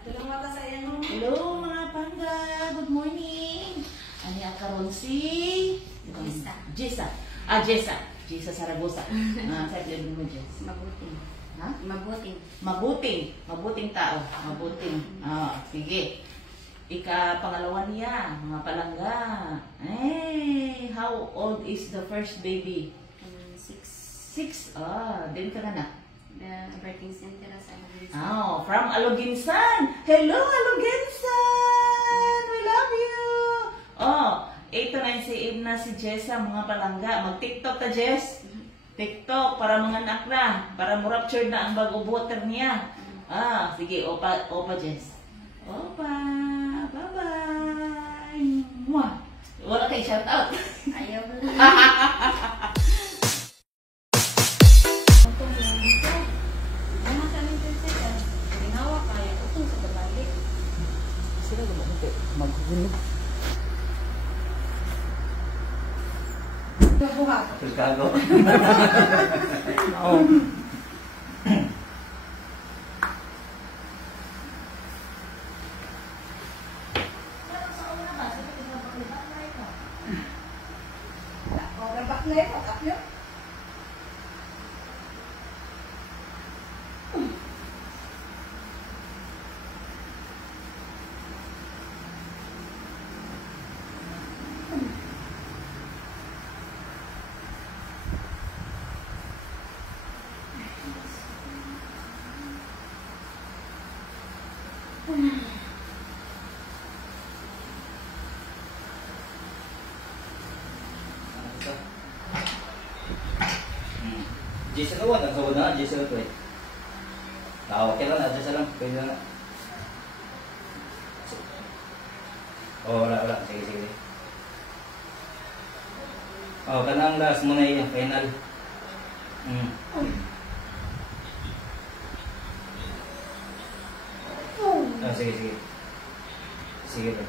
Hello mga panda, good morning. Ani akaron si Jessa. Jessa Saragosa. Sa pilihan mo Jess. Mabuting. Ha? Mabuting tao. Sige. Pangalawa niya, mga palangga. How old is the first baby? 6. Din ka na. The birthing center sa Aluginsan. From Aluginsan. Hello, Aluginsan! We love you! 8 to 9 si Edna, si Jessa, mga palangga. Mag-TikTok ta, Jess. TikTok, para mga anak na. Para mo-raptured na ang bago water niya. Sige, opa, Jess. Opa, bye-bye! Wala kayo shoutout. Ayaw mo Maghuhunog. Chicago. Oo. Jason nawan, ang sawad na, Jason ito eh. Okay lang, Jason lang, pwede na. Wala, sige. Kanang last mo na yung final. Sige. Sige ba?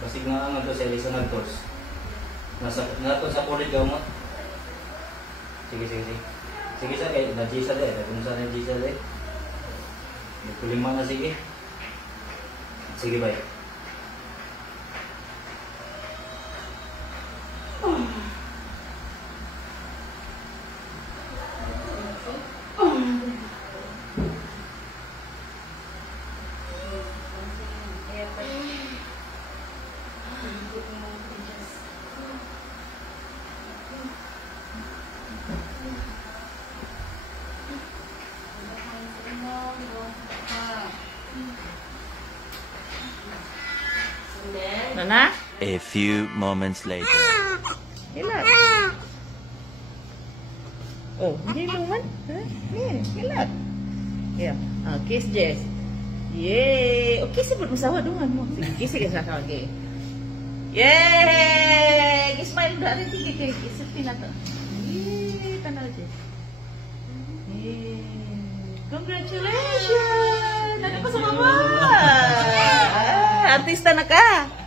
Basig nga nga to sa Elisa nagtos. Nasa sa pulit gamot. Sige. Sige sa kay na Jisa de, kung saan yung Jisa de. Kulima na sige. Sige bay. Nana? A few moments later. Hilat. Hindi luman. Hilat. Yeah. Kiss Jess. Yay! Okay, sebut masawa dungan mo. Kiss ka sa kage. Yay! Smile dah ada tiga kali. Kiss na to. Yay! Tanal Jess. Yay! Congratulations! Ada pa sa mama. Artista na ka.